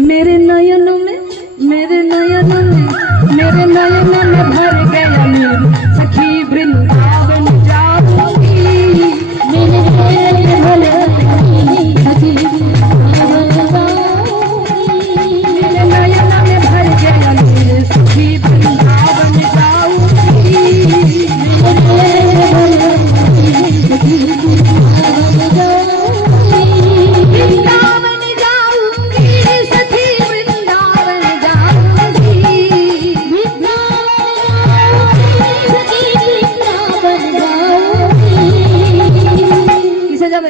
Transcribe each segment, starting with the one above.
मेरे नयनों में मेरे नयनों में मेरे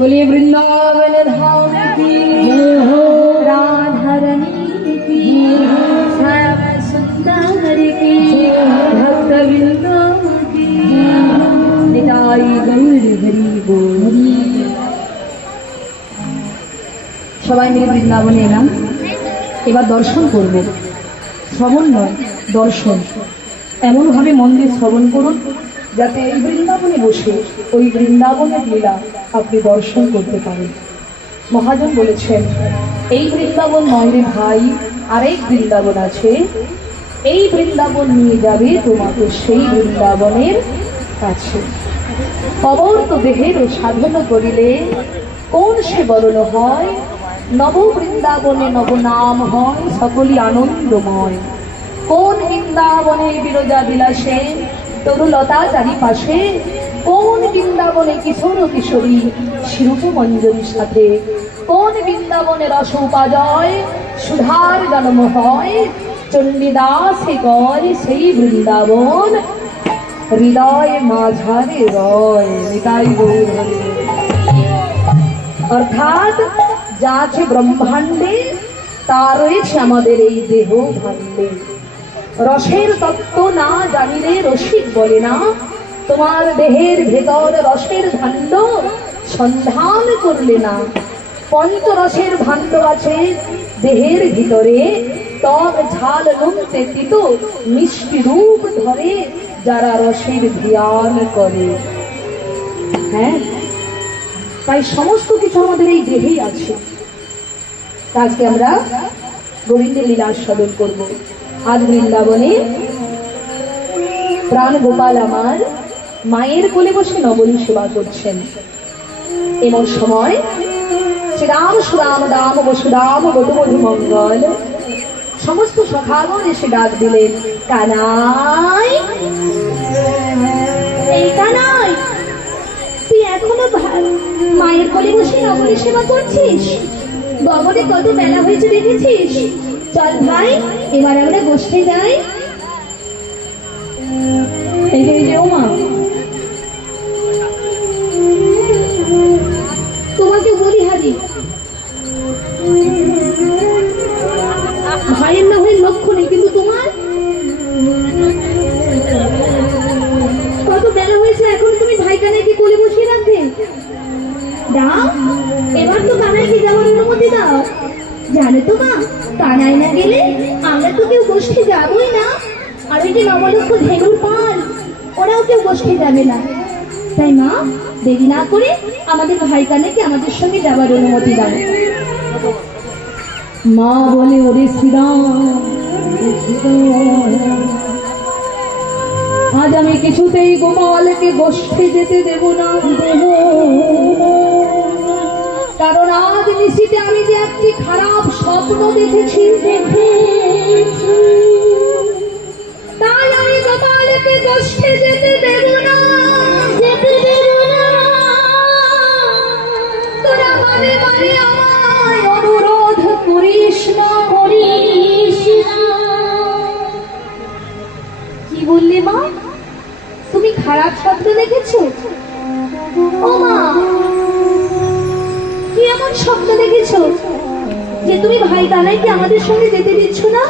बोलिए वृंदावन धाम की राधा रानी की श्याम सुंदर की भक्त वृंदों की निताई गौर हरि बोल সবাই মিলে বৃন্দাবনে এলাম এবার দর্শন করব শ্রবণ নয় দর্শন এমনভাবে মন দিয়ে শ্রবণ করুন যাতে এই বৃন্দাবনে বসে ওই বৃন্দাবনের লীলা আপনি দর্শন করতে পারেন। মহাজন বলেছেন, এই বৃন্দাবন নয় রে ভাই, আরেক বৃন্দাবন আছে। এই বৃন্দাবন নিয়ে যাবে তোমাকে সেই বৃন্দাবনের কাছে। অবর্ত দেহের সাধন করিলে কোন সে বরণ হয়? নব বৃন্দাবনে নব নাম হয়, সকলই আনন্দময়। কোন বৃন্দাবনে বিরজা বিলাসে, তরুলতা চারিপাশে কোন বৃন্দাবনে কিশোর কিশোরী শিরূপ মঞ্জরির সাথে? কোন বৃন্দাবনে রস উপাজয় সুধার জন্ম হয়? চণ্ডীদাসে গয় সেই বৃন্দাবন, হৃদয় মাঝারে রয়। অর্থাৎ যা আছে ব্রহ্মাণ্ডে, তা রয়েছে আমাদের এই দেহ ভাণ্ডে রসের তত্ত্ব না জানিলে রসিক বলে না তোমার দেহের ভেতর রসের ভাণ্ড, সন্ধান করলে না। পঞ্চরসের ভাণ্ড আছে, দেহের ভিতরে টক ঝাল নুনতে তিত মিষ্টি রূপ ধরে, যারা রসের ধ্যান করে। হ্যাঁ? তাই সমস্ত কিছু আমাদের এই দেহেই আছে। আজকে আমরা গোবিন্দের লীলা আস্বাদন করব। আজ বৃন্দাবনে প্রাণ গোপাল আমার মায়ের কোলে বসে নবনী সেবা করছেন। এমন সময় শ্রীরাম, সুরাম রাম বসুরাম বধুমধু মঙ্গল সমস্ত সখাগণ এসে ডাক দিলেন, কানাই। এই কানাই, তুই এখনও মায়ের কোলে বসে নগরের সেবা করছিস? গগনে কত বেলা হয়েছে দেখেছিস? চল ভাই, এবার আমরা বসতে যাই। এই যে ও মা তোমাকে বলি হারি ভাইয়ের না হয়ে লক্ষ্য নেই, কিন্তু তোমার? দাও, এবার তো কানাইকে যাওয়ার অনুমতি দাও। জানো তো মা, কানাই না গেলে আমরা তো কেউ গোষ্ঠী যাবই না। আর যে নবলক্ষ ধেনুর পাল ওরাও কেউ গোষ্ঠী যাবে না। তাই মা, দেরি না করে আমাদের ভাই কানাইকে আমাদের সঙ্গে যাওয়ার অনুমতি দাও। মা বলে, ওরে শ্রীরাম আজ আমি কিছুতেই গোপালকে গোষ্ঠী যেতে দেব না, দেব কারণ আজ নিশিতে আমি যে একটি খারাপ স্বপ্ন দেখেছি দেখেছি। গোষ্ঠী যেতে দেব না। যেতে দেব না। তোরা মানে মানে আমায় অনুরোধ করিস না। করিস কি বললে মা? তুমি খারাপ স্বপ্ন দেখেছ? ও মা কি এমন স্বপ্ন দেখেছ যে তুমি ভাই কানাইকে আমাদের সঙ্গে যেতে দিচ্ছ না?